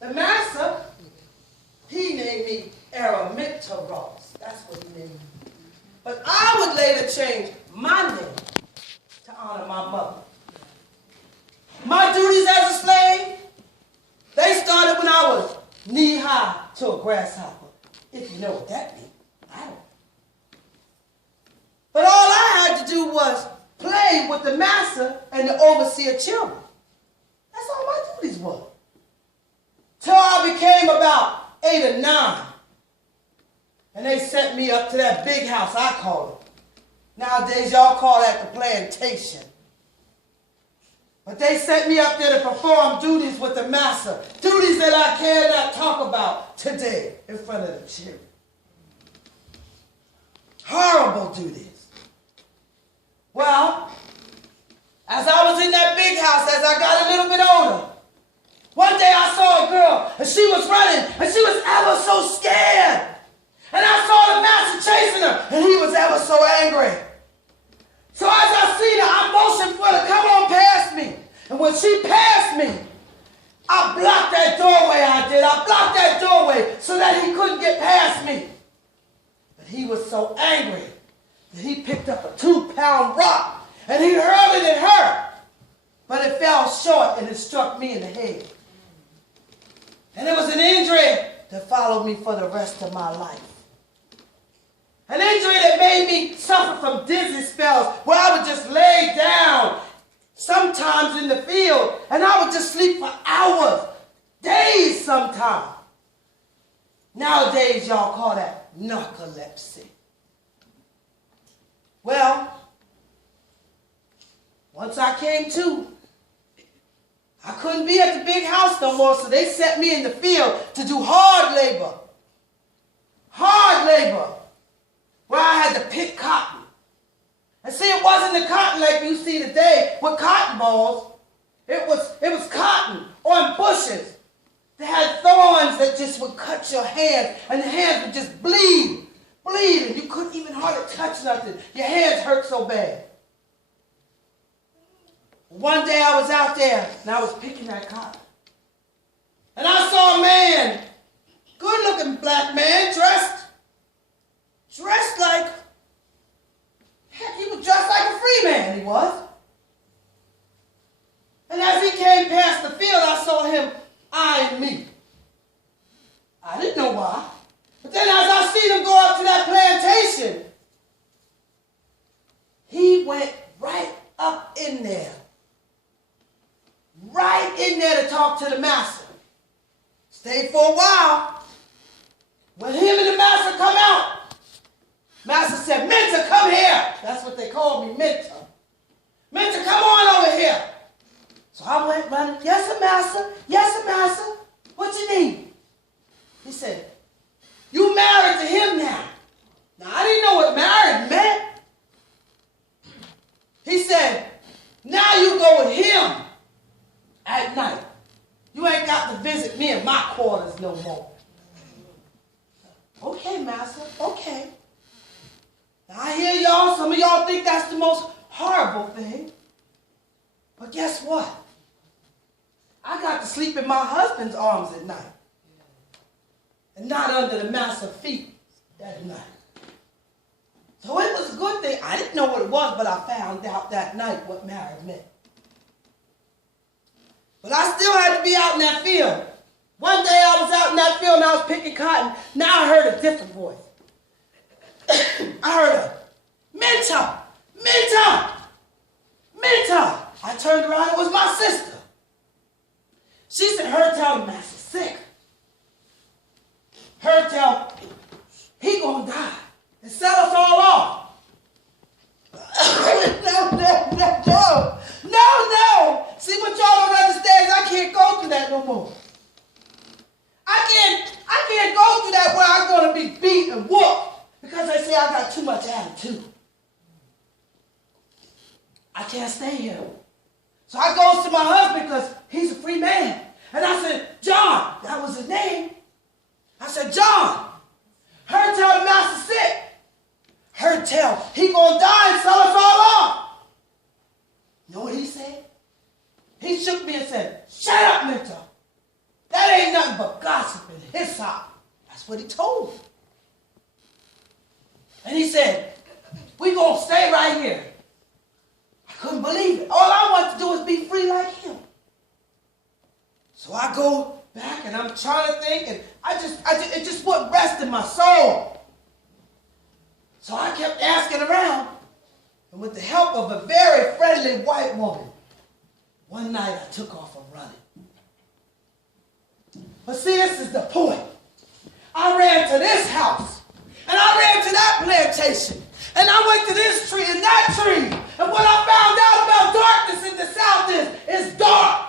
The master, he named me Araminta-Ross. That's what he named me. But I would later change my name to honor my mother. My duties as a slave, they started when I was knee-high to a grasshopper. If you know what that means, I don't. But all I had to do was play with the master and the overseer children. That's all my duties were. Till I became about 8 or 9. And they sent me up to that big house, I call it. Nowadays, y'all call that the plantation. But they sent me up there to perform duties with the master. Duties that I cannot talk about today in front of the children. Horrible duties. Well, as I was in that big house, as I got a little bit older, one day I saw a girl, and she was running, and she was ever so scared. And I saw the master chasing her, and he was ever so angry. So as I seen her, I motioned for her to come on past me. And when she passed me, I blocked that doorway, I did. I blocked that doorway so that he couldn't get past me. But he was so angry that he picked up a 2-pound rock, and he hurled it at her. But it fell short, and it struck me in the head. And it was an injury that followed me for the rest of my life. An injury that made me suffer from dizzy spells where I would just lay down, sometimes in the field, and I would just sleep for hours, days sometimes. Nowadays, y'all call that narcolepsy. Well, once I came to, I couldn't be at the big house no more, so they sent me in the field to do hard labor. Hard labor. Where I had to pick cotton. And see, it wasn't the cotton like you see today with cotton balls. It was cotton on bushes. They had thorns that just would cut your hands, and the hands would just bleed, and you couldn't even hardly touch nothing. Your hands hurt so bad. One day I was out there, and I was picking that cotton. And I saw a man, good-looking black man, dressed like, heck, he was dressed like a free man, he was. And as he came past the field, I saw him eyeing me. I didn't know why. But then as I seen him go up to that plantation, he went right up in there. Right in there to talk to the master. Stayed for a while. When him and the master come out, master said, "Minta, come here." That's what they called me, Minta. "Minta, come on over here." So I went running. "Yes, sir, master. Yes, sir, master. What you need?" He said, "You married to him now." Now, I didn't know what married meant. He said, "Now you go with him at night. You ain't got to visit me in my quarters no more." "Okay, master, okay." Now, I hear y'all, some of y'all think that's the most horrible thing. But guess what? I got to sleep in my husband's arms at night. And not under the master's feet at night. So it was a good thing. I didn't know what it was, but I found out that night what marriage meant. But I still had to be out in that field. One day I was out in that field and I was picking cotton. Now I heard a different voice. I heard a, "Minta! Minta! Minta!" I turned around, it was my sister. She said, "Hertel, the master's sick. Hertel, he gonna die and sell us all off." No. See, what y'all don't understand is I can't go through that no more. I can't go through that where I'm gonna be beat and whooped because they say I got too much attitude. I can't stay here. So I goes to my husband because he's a free man. And I said, "John," that was his name. I said, "John, Hertel, the master's sick. Hertel, he gonna die and sell us all off." You know what he said? He shook me and said, "Shut up, Minta. That ain't nothing but gossip in his house. That's what he told me. And he said, we going to stay right here. I couldn't believe it. All I wanted to do was be free like him. So I go back and I'm trying to think, and it just wouldn't rest in my soul. So I kept asking around, and with the help of a very friendly white woman, one night I took off and running. But see, this is the point. I ran to this house, and I ran to that plantation, and I went to this tree and that tree. And what I found out about darkness in the South is it's dark.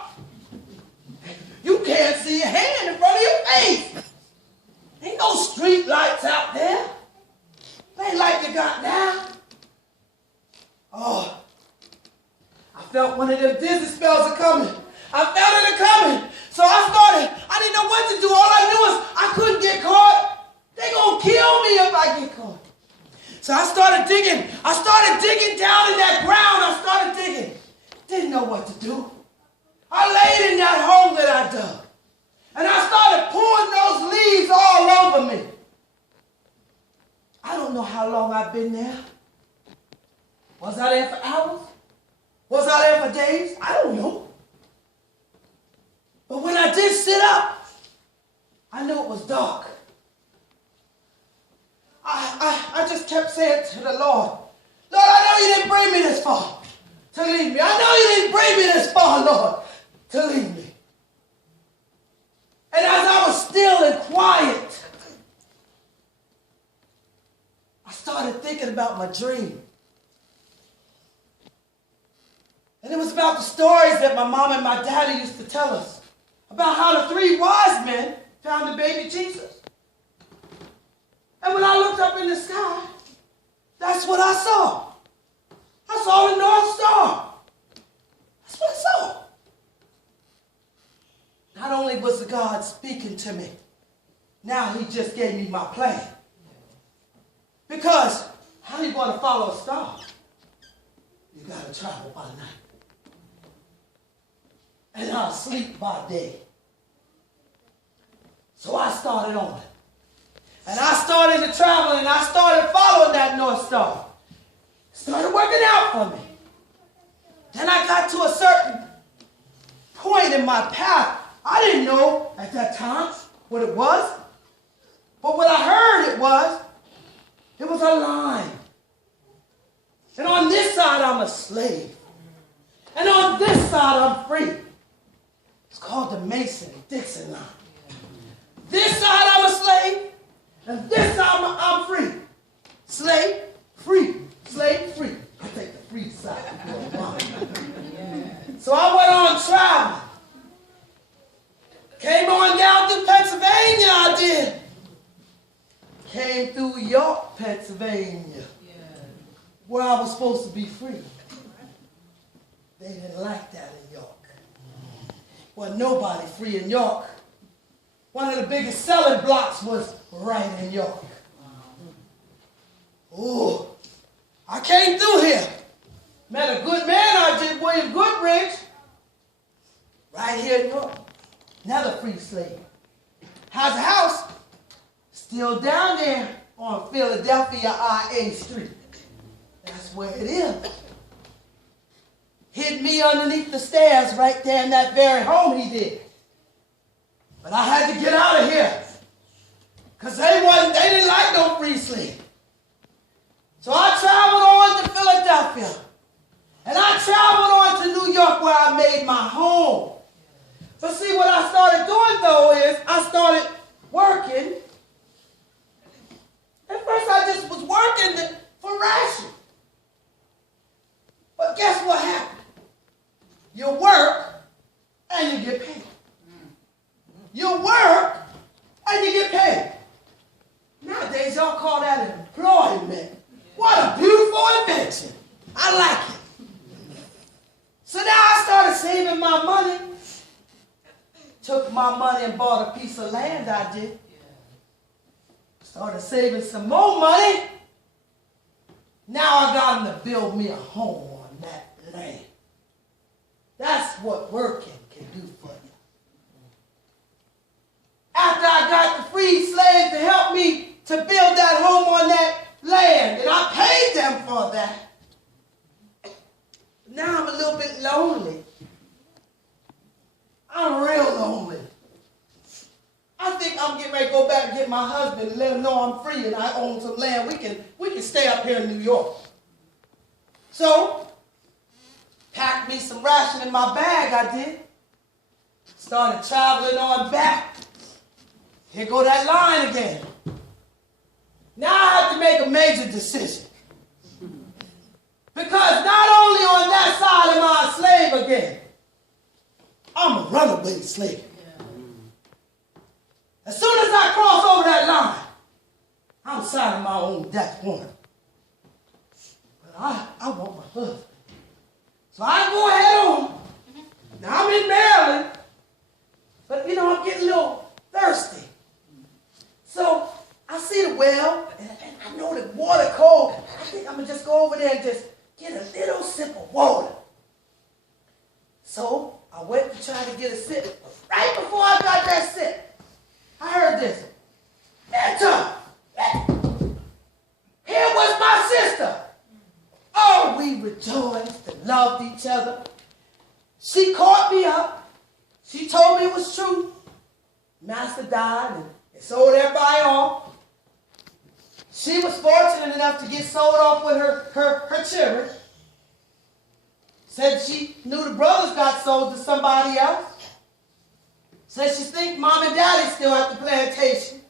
You can't see a hand in front of your face. Ain't no street lights out there. They ain't like you got now. Oh, I felt one of them dizzy spells are coming. I felt it coming. So I didn't know what to do. All I knew was I couldn't get caught. They gonna kill me if I get caught. So I started digging. I started digging down in that ground. I started digging. Didn't know what to do. I laid in that hole that I dug. And I started pouring those leaves all over me. I don't know how long I've been there. Was I there for hours? Was I there for days? I don't know. But when I did sit up, I knew it was dark. I just kept saying to the Lord, Lord, I know you didn't bring me this far to leave me. I know you didn't bring me this far, Lord, to leave me. And as I was still and quiet, I started thinking about my dream. And it was about the stories that my mom and my daddy used to tell us about how the 3 wise men found the baby Jesus. And when I looked up in the sky, that's what I saw. I saw the North Star. That's what I saw. Not only was the God speaking to me, now he just gave me my plan. Because how are you going to follow a star? You got to travel by night. And I'll sleep by day. So I started on it. And I started to travel and I started following that North Star. It started working out for me. Then I got to a certain point in my path. I didn't know at that time what it was. But what I heard it was a line. And on this side I'm a slave. And on this side I'm free. It's called the Mason-Dixon line. This side I'm a slave. And this side I'm free. Slave, free. Slave, free. I take the free side. So I went on traveling. Came on down through Pennsylvania, I did. Came through York, Pennsylvania, where I was supposed to be free. They didn't like that in York. Well, nobody free in York. One of the biggest selling blocks was right in York. Ooh, I came through here. Met a good man, I did, William Goodrich. Right here in York. Another free slave. Has a house still down there on Philadelphia IA Street. That's where it is. Hid me underneath the stairs right there in that very home he did. But I had to get out of here. Because they didn't like no free slave. So I traveled on to Philadelphia. And I traveled on to New York where I made my home. But see, what I started doing, though, is I started working. At first, I just was working for ration. But guess what happened? You work and you get paid. You work and you get paid. Nowadays, y'all call that employment. What a beautiful invention. I like it. So now I started saving my money. Took my money and bought a piece of land, I did. Started saving some more money. Now I got them to build me a home on that land. That's what working can do for you. to build that home on that land, and I paid them for that. Now I'm a little bit lonely. I'm real lonely. I think I'm getting ready to go back and get my husband and let him know I'm free and I own some land. We can stay up here in New York. So, packed me some ration in my bag, I did. Started traveling on back. Here go that line again. Now I have to make a major decision. Because not only on that side am I a slave again, I'm a runaway slave. As soon as I cross over that line, I'm signing my own death warrant. But I want my husband. So I go ahead on. Now I'm in Maryland, but I'm getting a little thirsty. So I see the well, and I know the water cold. I think I'm going to just go over there and just get a little sip of water. So I went to try to get a sip. Right before I got that sip, I heard this. Enter! Here was my sister. Oh, we rejoiced and loved each other. She caught me up. She told me it was true. Master died and sold everybody off. She was fortunate enough to get sold off with her children. Said she knew the brothers got sold to somebody else. Said she think mom and daddy still at the plantation.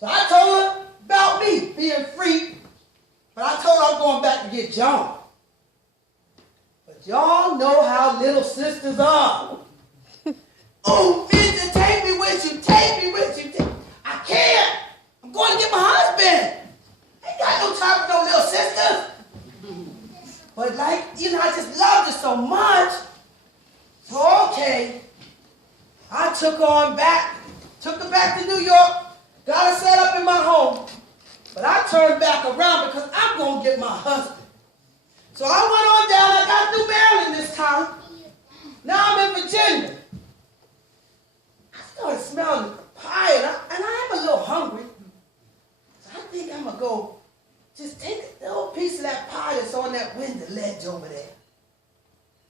So I told her about me being free, but I told her I'm going back to get John. But y'all know how little sisters are. Oh, Vincent, take me with you, take me with you. I can't. I'm going to get my husband. I ain't got no time for no little sisters. But I just loved her so much. So okay. I took her back to New York, got her set up in my home, but I turned back around because I'm going to get my husband. So I went on down, I got through Maryland this time. Now I'm in Virginia. I started smelling the pie, and I am a little hungry. So I think I'm going to go just take a little piece of that pie that's on that window ledge over there.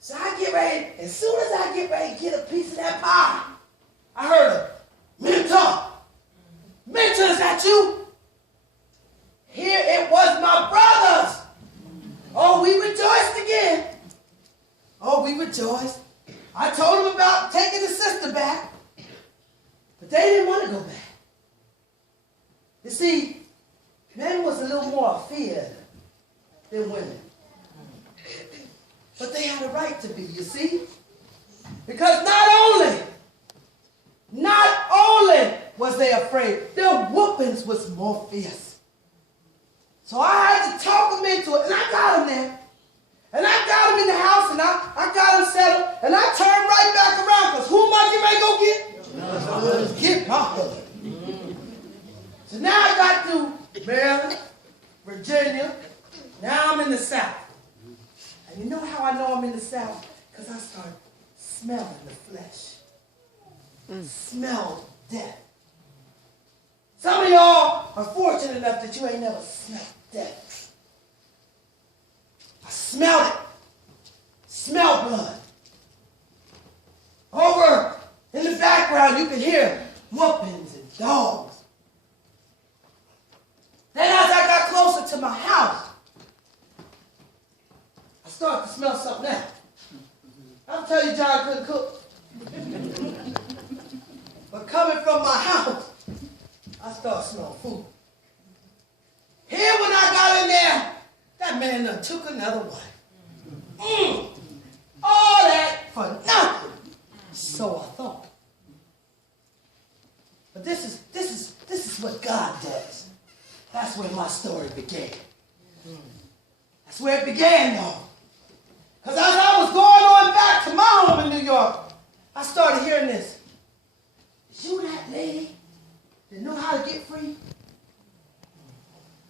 So I get ready, as soon as I get ready to get a piece of that pie, I heard a Mentor. Mentor, is that you? Here it was my brothers. Oh, we rejoiced again. Oh, we rejoiced. I told them about taking the sister back, but they didn't want to go back. You see, men was a little more feared than women. But they had a right to be, you see? Because not only was they afraid, their whoopings was more fierce. So I had to talk them into it, and I got them there. And I got them in the house, and I got them settled, and I turned right back around, because who am I getting ready to go get? Get my husband. So now I got to Maryland, Virginia, now I'm in the South. And you know how I know I'm in the South? Because I started smelling the flesh. Smell death. Some of y'all are fortunate enough that you ain't never smelled death. I smelled it. Smell blood. Over in the background, you can hear whoopings and dogs. Then as I got closer to my house, I started to smell something else. I'll tell you, John couldn't cook. But coming from my house, I started smelling food. Here when I got in there, that man done took another wife. All that for nothing. So I thought. But this is what God does. That's where my story began. That's where it began, y'all. Because as I was going on back to my home in New York, I started hearing this. Is you that lady that knew how to get free?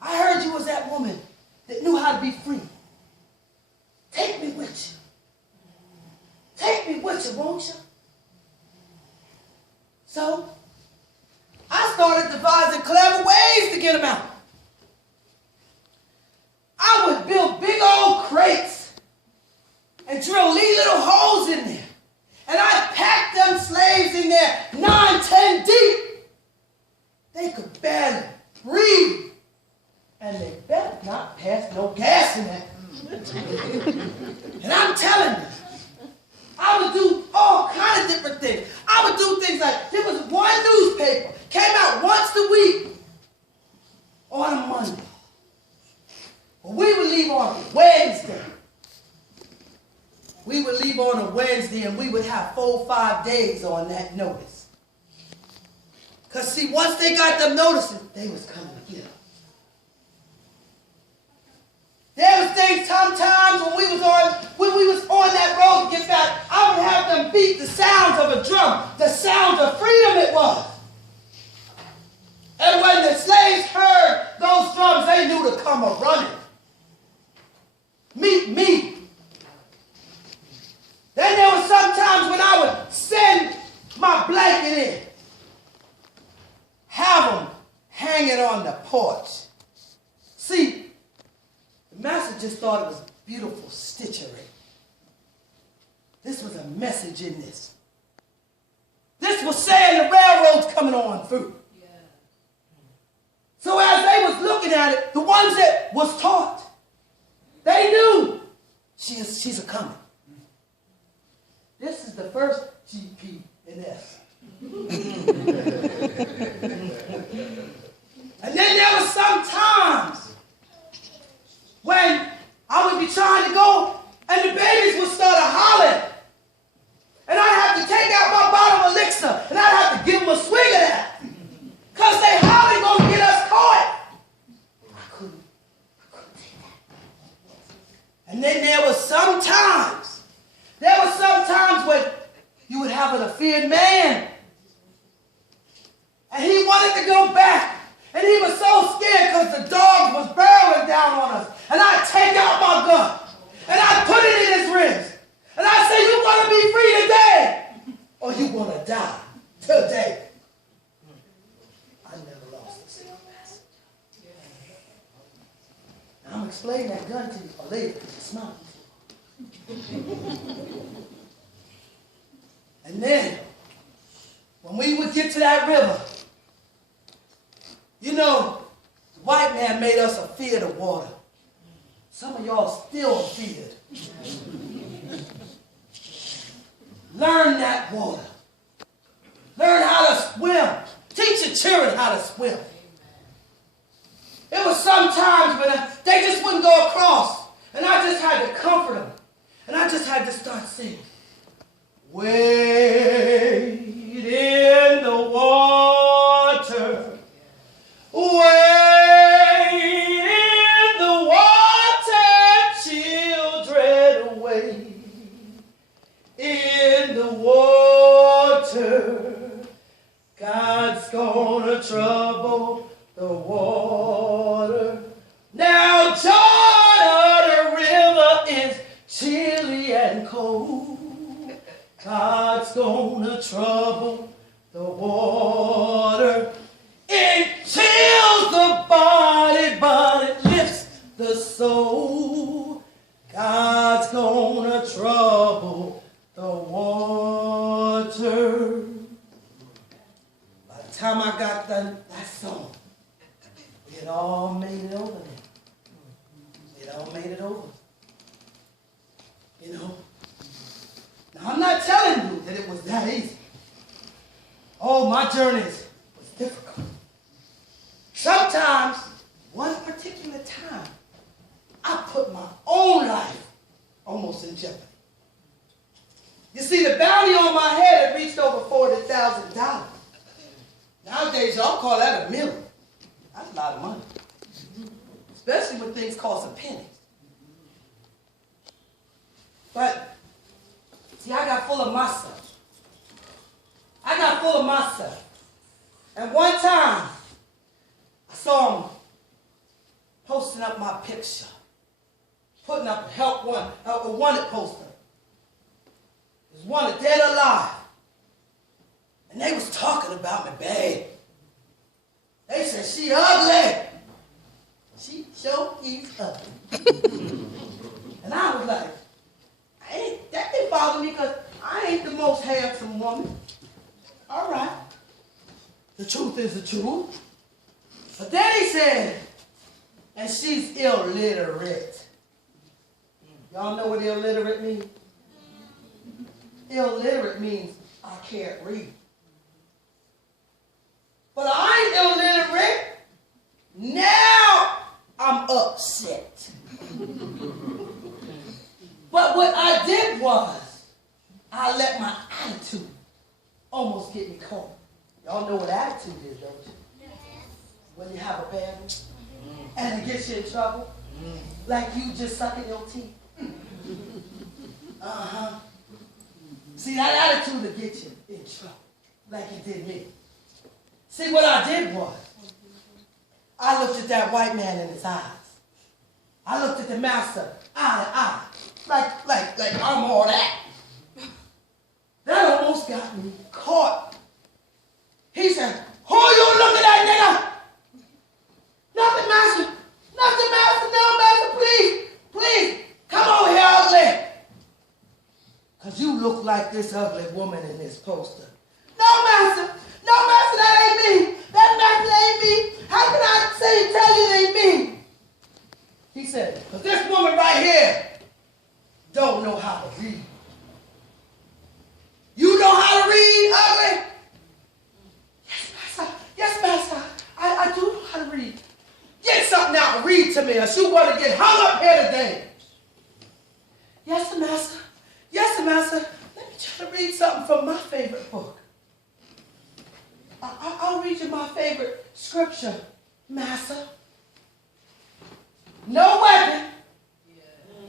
I heard you was that woman that knew how to be free. Take me with you. Take me with you, won't you? So, I started devising clever ways to get them out. I would build big old crates and drill little holes in there. And I'd pack them slaves in there 9, 10 deep. They could barely breathe. And they better not pass no gas in that. And I'm telling you, I would do all kinds of different things. I would do things like, there was one newspaper, came out once a week on a Monday. Well, we would leave on a Wednesday. We would leave on a Wednesday and we would have 4 or 5 days on that notice. Because see, once they got them notices, they was coming to get them. There was things sometimes when we was on that road to get back, I would have them beat the sounds of a drum, the sounds of freedom it was. And when the slaves heard those drums, they knew to come a-running. Meet me. Then there were some times when I would send my blanket in, have them hang it on the porch. See, the master just thought it was beautiful stitchery. This was a message in this. This was saying the railroad's coming on through. Yeah. So as they was looking at it, the ones that was taught, they knew she's a-coming. This is the first GPS. And then there was some times when I would be trying to go and the babies would start hollering. And I'd have to take out my bottle of elixir and I'd have to give them a swig of that. Because they hollering gonna get us caught. I couldn't take that. And then there was some times when you would have an afeared man. And he wanted to go back. And he was so scared because the dogs was barreling down on us. And I'd take out my gun. And I'd put it in his ribs. And I'd say, you want to be free today? Or you want to die today? I never lost a single passenger. Now, I'm explaining that gun to you for later because you're smart. And then, when we would get to that river, you know, the white man made us afeard of water. Some of y'all still afeard. Learn that water. Learn how to swim. Teach your children how to swim. It was sometimes when they just wouldn't go across, and I just had to comfort them. And I just had to start singing. Wade in the water. Wade in the water, children, wade in the water. God's gonna trouble the water. Now, Jordan, the river is chilly and cold. God's gonna trouble the water. It chills the body, but it lifts the soul. God's gonna trouble the water. By the time I got done that song, we had all made it over there. We had all made it over. You know? Now, I'm not telling you that it was that easy. Oh, my journeys was difficult. Sometimes, one particular time, I put my own life almost in jeopardy. You see, the bounty on my head had reached over $40,000. Nowadays, y'all call that $1 million. That's a lot of money. Especially when things cost a penny. But, see, I got full of myself. And one time, I saw him posting up my picture. Putting up a wanted poster. It was wanted dead or alive. And they was talking about me bad. said, she ugly. She sure is ugly. And I was like, that didn't bother me because I ain't the most handsome woman. All right. The truth is the truth. But then he said, and she's illiterate. Y'all know what illiterate means? Illiterate means I can't read. But I ain't illiterate. Now I'm upset. But what I did was, I let my attitude almost get me caught. Y'all know what attitude is, don't you? Yes. When you have a family and it gets you in trouble, like you just sucking your teeth. Uh-huh. See, that attitude will get you in trouble, like it did me. See, what I did was, I looked at that white man in his eyes. I looked at the master eye to eye, like I'm all that. That almost got me caught. He said, who you looking at, nigga? Nothing, master. Nothing, master. No, master, please. Come over here, ugly. Because you look like this ugly woman in this poster. No, master. No, master, that ain't me. That master ain't me. How can I tell you it ain't me? He said, because this woman right here don't know how to read. You know how to read, ugly? Yes, master. I do know how to read. Get something out and read to me, or you want to get hung up here today. Yes, master. Yes, master. Let me try to read something from my favorite book. I'll read you my favorite scripture, master. No weapon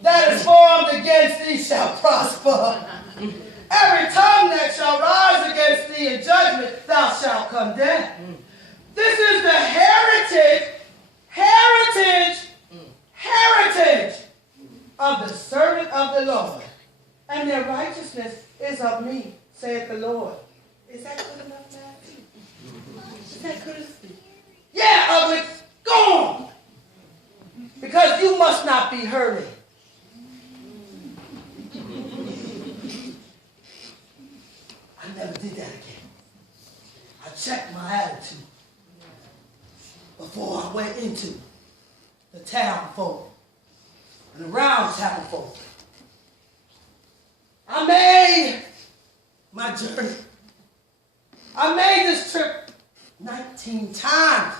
that is formed against thee shall prosper. Every tongue that shall rise against thee in judgment thou shalt condemn. This is the heritage of the servant of the Lord. And their righteousness is of me, saith the Lord. Is that good enough, Matthew? Is that good enough? Yeah, ugly, go on. Because you must not be hurting. I never did that again. I checked my attitude before I went into the town folk and around town folk. I made my journey. I made this trip 19 times,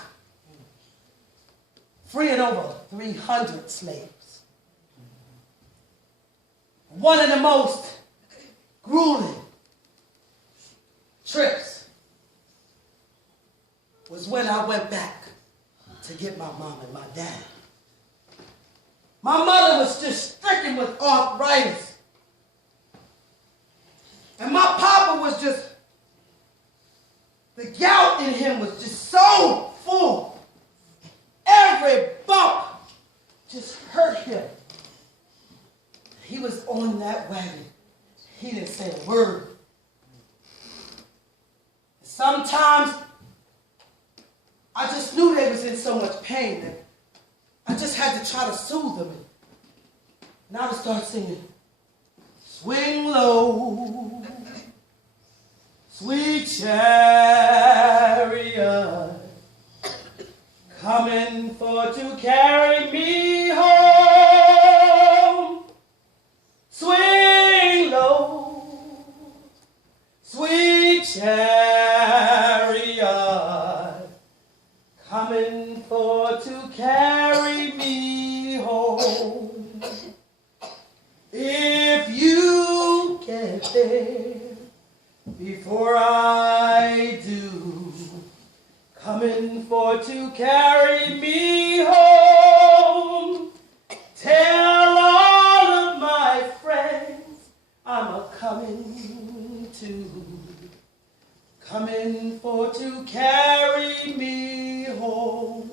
freeing over 300 slaves. One of the most grueling trips was when I went back to get my mom and my dad. My mother was just stricken with arthritis. And my papa was just, the gout in him was just so full. Every bump just hurt him. He was on that wagon. He didn't say a word. Sometimes I just knew they was in so much pain that I just had to try to soothe them. And I would start singing, swing low, sweet chariot, coming for to carry me home. Swing low, sweet chariot, coming for to carry me home. If you get there before I do, coming for to carry me home, tell all of my friends I'm a-coming too, coming for to carry me home.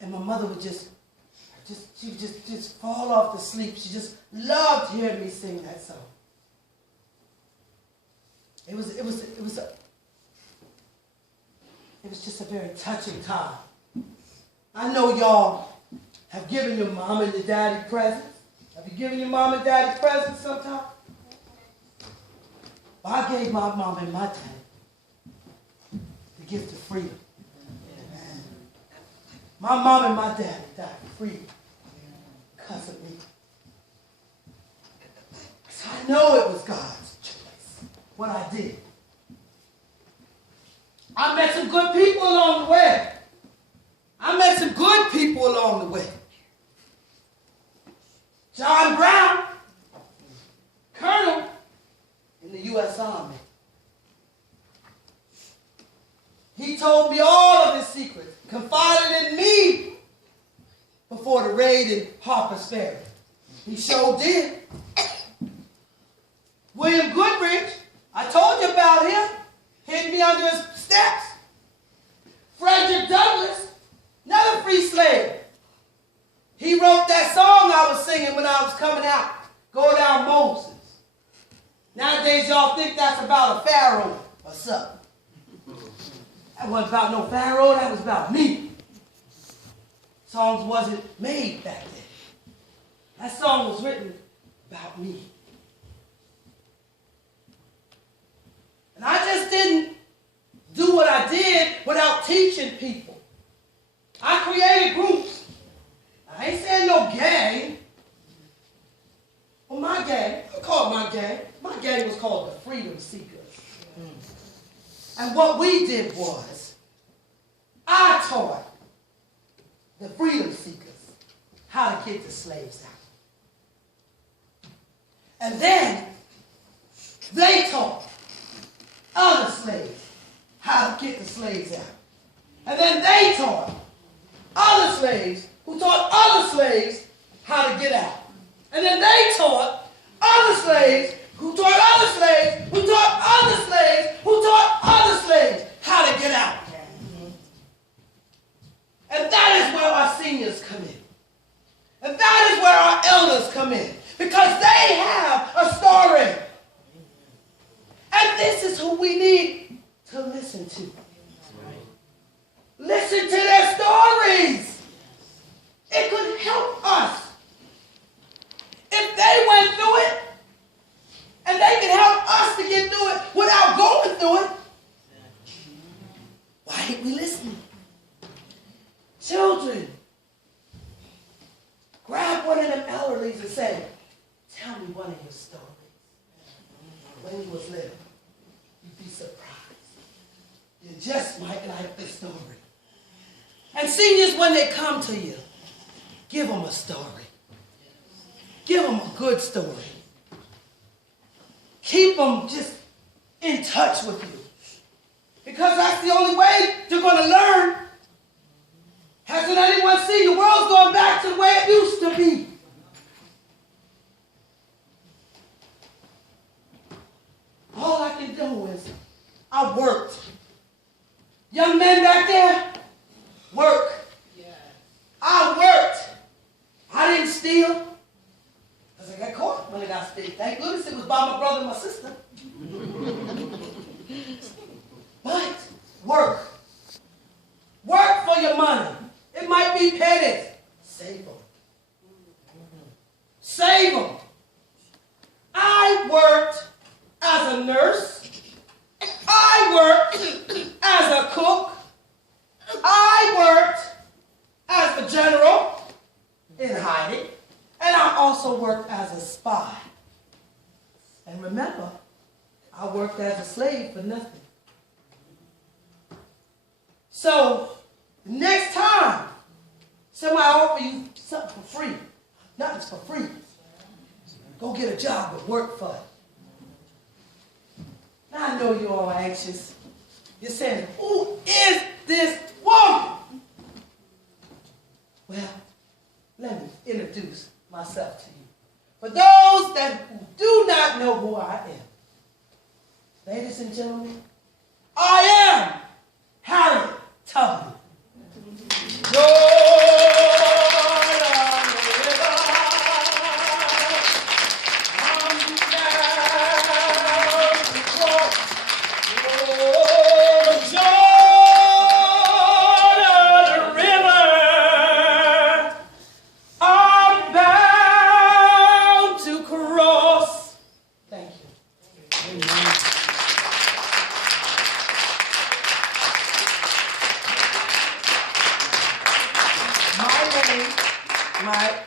And my mother would she would just fall off to sleep. She just loved hearing me sing that song. it was just a very touching time. I know y'all have given your mom and your daddy presents. Have you given your mom and daddy presents sometime? Well, I gave my mom and my daddy the gift of freedom. My mom and my daddy died free because of me. So I know it was God's choice, what I did. I met some good people along the way. John Brown, Colonel in the U.S. Army. He told me all of his secrets, confided in me before the raid in Harper's Ferry. He sure did. William Goodrich, I told you about him, hid me under his steps. Frederick Douglass, another free slave. He wrote that song I was singing when I was coming out, Go Down Moses. Nowadays y'all think that's about a pharaoh or something. That wasn't about no pharaoh, that was about me. Songs wasn't made back then. That song was written about me. And I just didn't do what I did without teaching people. I created groups. I ain't saying no gang. Well, my gang, I call it my gang. My gang was called the Freedom Seekers. And what we did was, I taught the Freedom Seekers how to get the slaves out. And then they taught other slaves how to get the slaves out. And then they taught other slaves who taught other slaves how to get out. And then they taught other slaves who taught other slaves who taught other slaves who taught other slaves how to get out. And that is where our seniors come in. And that is where our elders come in. Because they have a story. And this is who we need to listen to. Listen to their stories. It could help us. If they went through it, and they can help us to get through it without going through it, why ain't we listening? Children, grab one of them elderlies and say, tell me one of your stories. When you was little, you'd be surprised. You just might like the story. And seniors, when they come to you, give them a story. Give them a good story. Keep them just in touch with you. Because that's the only way you're going to learn. Hasn't anyone seen the world's going back to the way it used to be? All I can do is, I worked. Young men back there, work. Yeah. I worked. I didn't steal. Because I got caught when I got steal. Thank goodness it was by my brother and my sister. But work. Work for your money. It might be pennies. Save them. Save them. I worked as a nurse. I worked as a cook. I worked as the general in hiding. And I also worked as a spy. And remember, I worked as a slave for nothing. So, next time somebody offer you something for free, nothing's for free. Go get a job and work for it. Now I know you're all anxious. You're saying, who is this woman? Well, let me introduce myself to you. For those that do not know who I am, ladies and gentlemen, I am Harriet Tubman.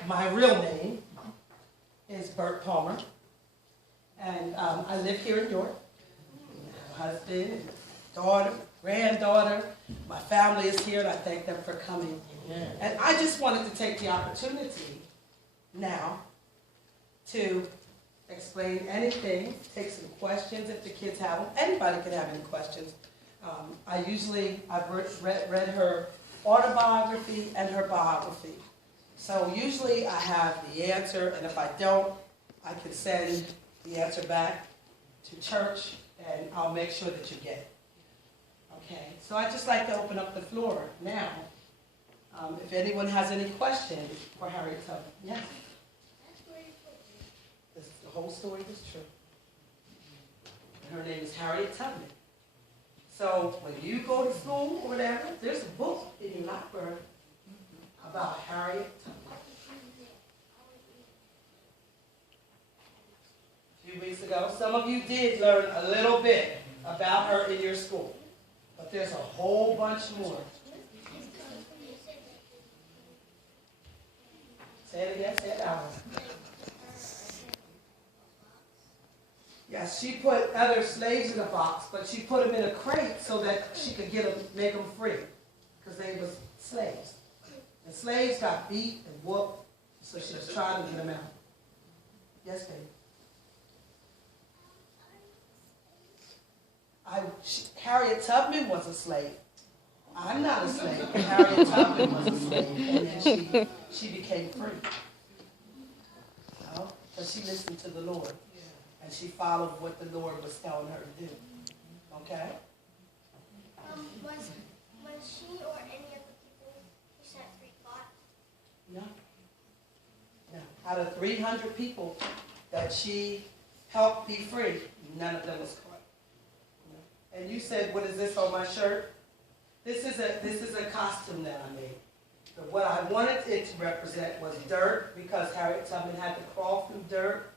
my real name is Bert Palmer, and I live here in York. My husband, daughter, granddaughter, my family is here, and I thank them for coming. Amen. And I just wanted to take the opportunity now to explain anything, take some questions if the kids have them. Anybody can have any questions. I've read her autobiography and her biography. So usually I have the answer, and if I don't, I can send the answer back to church, and I'll make sure that you get it. Okay, so I'd just like to open up the floor now. If anyone has any questions for Harriet Tubman. Yes? The whole story is true. And her name is Harriet Tubman. So when you go to school or whatever, there's a book in your library about Harriet Tubman. A few weeks ago, some of you did learn a little bit about her in your school, but there's a whole bunch more. Say it again, say it out. Yes, she put other slaves in a box, but she put them in a crate so that she could make them free, because they was slaves. And slaves got beat and whooped, so she was trying to get them out. Yes, baby. Harriet Tubman was a slave. I'm not a slave. Harriet Tubman was a slave, and then she became free. But she listened to the Lord, and she followed what the Lord was telling her to do. Okay? Was she or any of the people who set free caught? No. No. Out of 300 people that she helped be free, none of them was caught. And you said, what is this on my shirt? This is a costume that I made. But what I wanted it to represent was dirt, because Harriet Tubman had to crawl through dirt.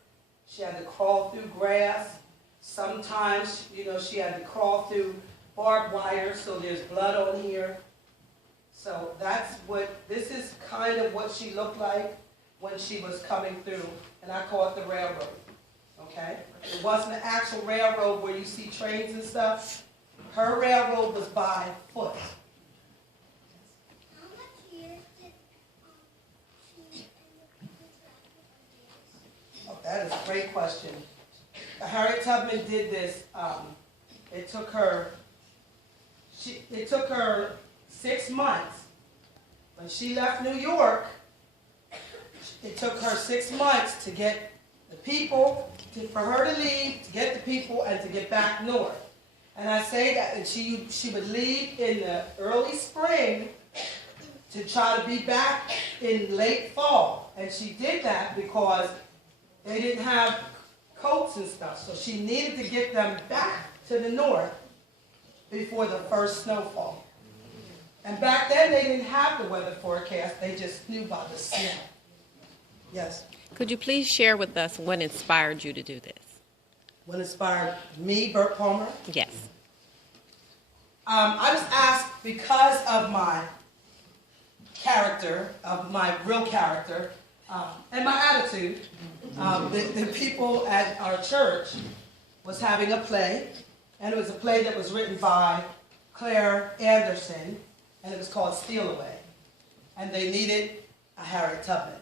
She had to crawl through grass. Sometimes, she had to crawl through barbed wire, so there's blood on here. So this is kind of what she looked like when she was coming through, and I call it the railroad. Okay? It wasn't an actual railroad where you see trains and stuff. Her railroad was by foot. How much years did she Oh, that is a great question. Harriet Tubman did this. It took her 6 months. When she left New York, it took her 6 months to get the people, for her to leave, to get the people, and to get back north. And I say that, and she would leave in the early spring to try to be back in late fall. And she did that because they didn't have coats and stuff. So she needed to get them back to the north before the first snowfall. And back then they didn't have the weather forecast. They just knew by the snow. Yes? Could you please share with us what inspired you to do this? What inspired me, Bert Palmer? Yes. I was asked because of my character, of my real character, and my attitude. The people at our church was having a play, and it was a play that was written by Claire Anderson, and it was called Steal Away. And they needed a Harriet Tubman.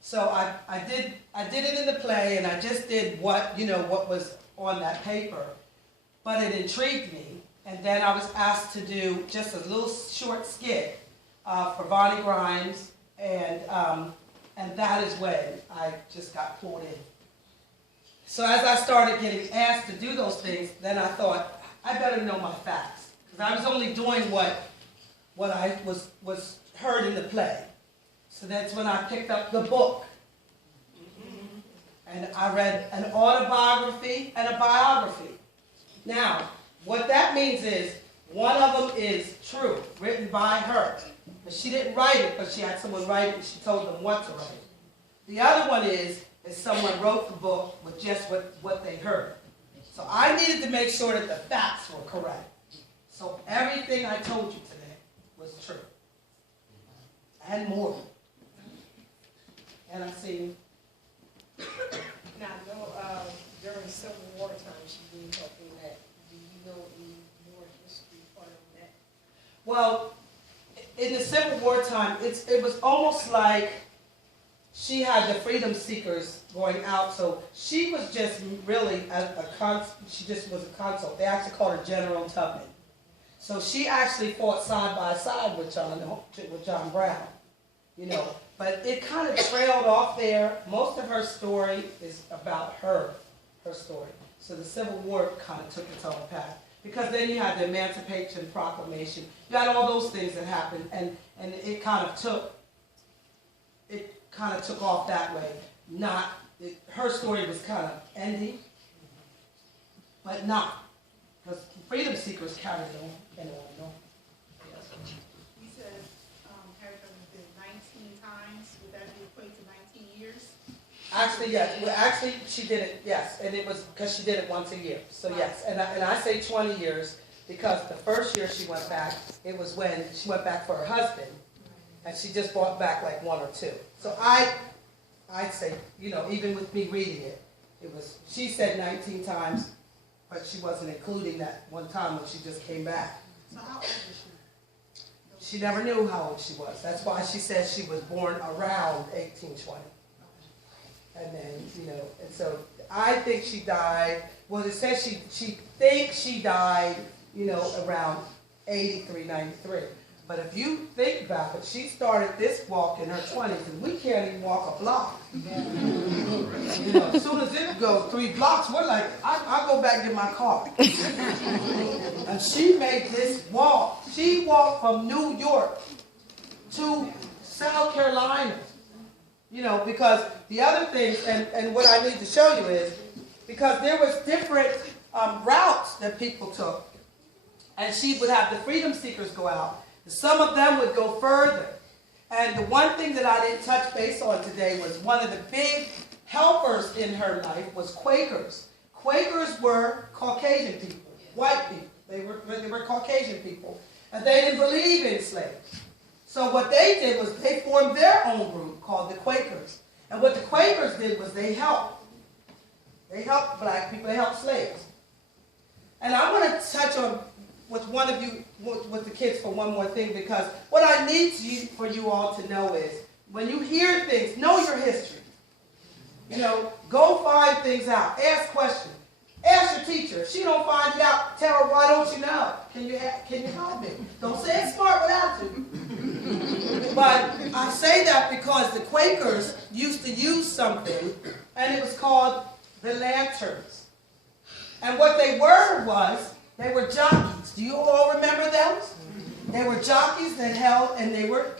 So I did it in the play, and I just did what was on that paper. But it intrigued me, and then I was asked to do just a little short skit for Bonnie Grimes, and that is when I just got pulled in. So as I started getting asked to do those things, then I thought, I better know my facts. Because I was only doing what I was heard in the play. So that's when I picked up the book. And I read an autobiography and a biography. Now, what that means is, one of them is true, written by her. But she didn't write it, but she had someone write it, and she told them what to write. The other one is someone wrote the book with just what they heard. So I needed to make sure that the facts were correct. So everything I told you today was true. And more. And I seen, Now, I know during Civil War time she did help in that. Do you know any more history part of that? well, in the Civil War time, it was almost like she had the freedom seekers going out, so she was just really she just was a consul. They actually called her General Tubman. So she actually fought side by side with John Brown, you know. But it kind of trailed off there. Most of her story is about her story. So the Civil War kind of took its own path. Because then you had the Emancipation Proclamation. You had all those things that happened, and it kind of took off that way. Her story was kind of ending, but not. Because freedom seekers carried on and on and on. You said Harriet was there 19 times. Would that be equate to 19 years? Actually, yes. Well, actually, she did it, yes. And it was because she did it once a year. So, yes. And I say 20 years because the first year she went back, it was when she went back for her husband. And she just brought back like one or two. So I'd say, you know, even with me reading it, she said 19 times, but she wasn't including that one time when she just came back. So how old is she? She never knew how old she was. That's why she says she was born around 1820. And then, you know, and so I think she died, well, it says she thinks she died, you know, around 83, 93. But if you think about it, she started this walk in her 20s, and we can't even walk a block. You know, as soon as it goes 3 blocks, we're like, I'll go back and get my car. And she made this walk. She walked from New York to South Carolina. You know, because the other things, and what I need to show you is, because there was different routes that people took, and she would have the freedom seekers go out. Some of them would go further. And the one thing that I didn't touch base on today was one of the big helpers in her life was Quakers. Quakers were Caucasian people, white people. They were Caucasian people. And they didn't believe in slaves. So what they did was they formed their own group called the Quakers. And what the Quakers did was they helped. They helped black people. They helped slaves. And I want to touch on with one of you, with the kids for one more thing, because what I need for you all to know is, when you hear things, know your history. You know, go find things out. Ask questions. Ask your teacher. If she don't find it out, tell her, why don't you know? Can you help me? Don't say it's smart without you. But I say that because the Quakers used to use something, and it was called the lanterns. And what they were jockeys. Do you all remember those? They were jockeys that held, and they were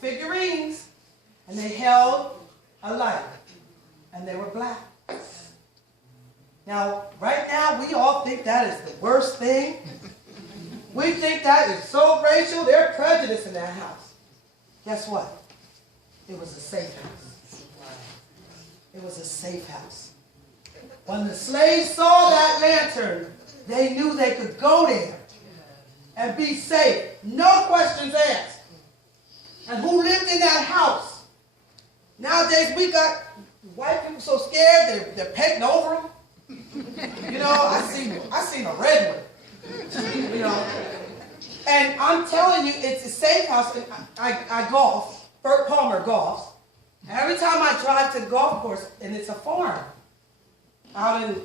figurines, and they held a light, and they were black. Now, right now, we all think that is the worst thing. We think that is so racial, they're prejudiced in that house. Guess what? It was a safe house. It was a safe house. When the slaves saw that lantern, they knew they could go there and be safe. No questions asked. And who lived in that house? Nowadays, we got white people so scared, they're petting over them. You know, I seen a red one. You know. And I'm telling you, it's a safe house. And I golf. Bert Palmer golfs. Every time I drive to the golf course, and it's a farm out in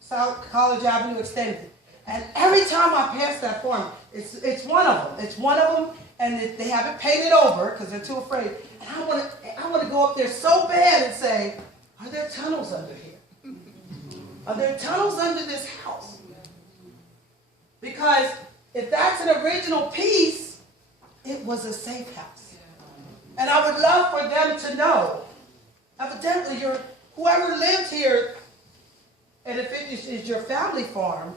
South College Avenue Extended. And every time I pass that farm, it's one of them. It's one of them, and they have it painted over because they're too afraid. And I want to go up there so bad and say, are there tunnels under here? Are there tunnels under this house? Because if that's an original piece, it was a safe house. And I would love for them to know, evidently, whoever lived here, and if it is your family farm,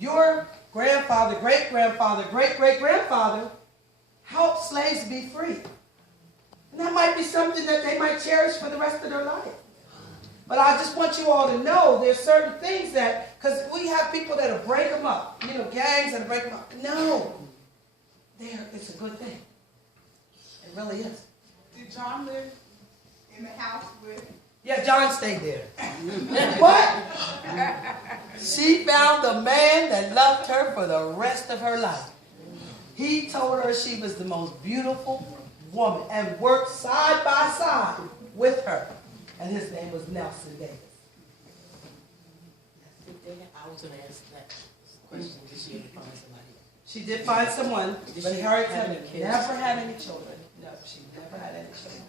your grandfather, great-grandfather, great-great-grandfather helped slaves be free. And that might be something that they might cherish for the rest of their life. But I just want you all to know there's certain things that, because we have people that'll break them up, you know, gangs that'll break them up. No, it's a good thing. It really is. Did John live in the house with? Yeah, John stayed there. But she found the man that loved her for the rest of her life. He told her she was the most beautiful woman and worked side by side with her. And his name was Nelson Davis. I was going to ask that question. Did she ever find somebody? She did find someone, Did but she Harriet have any kids? never had any children. No, she never had any children.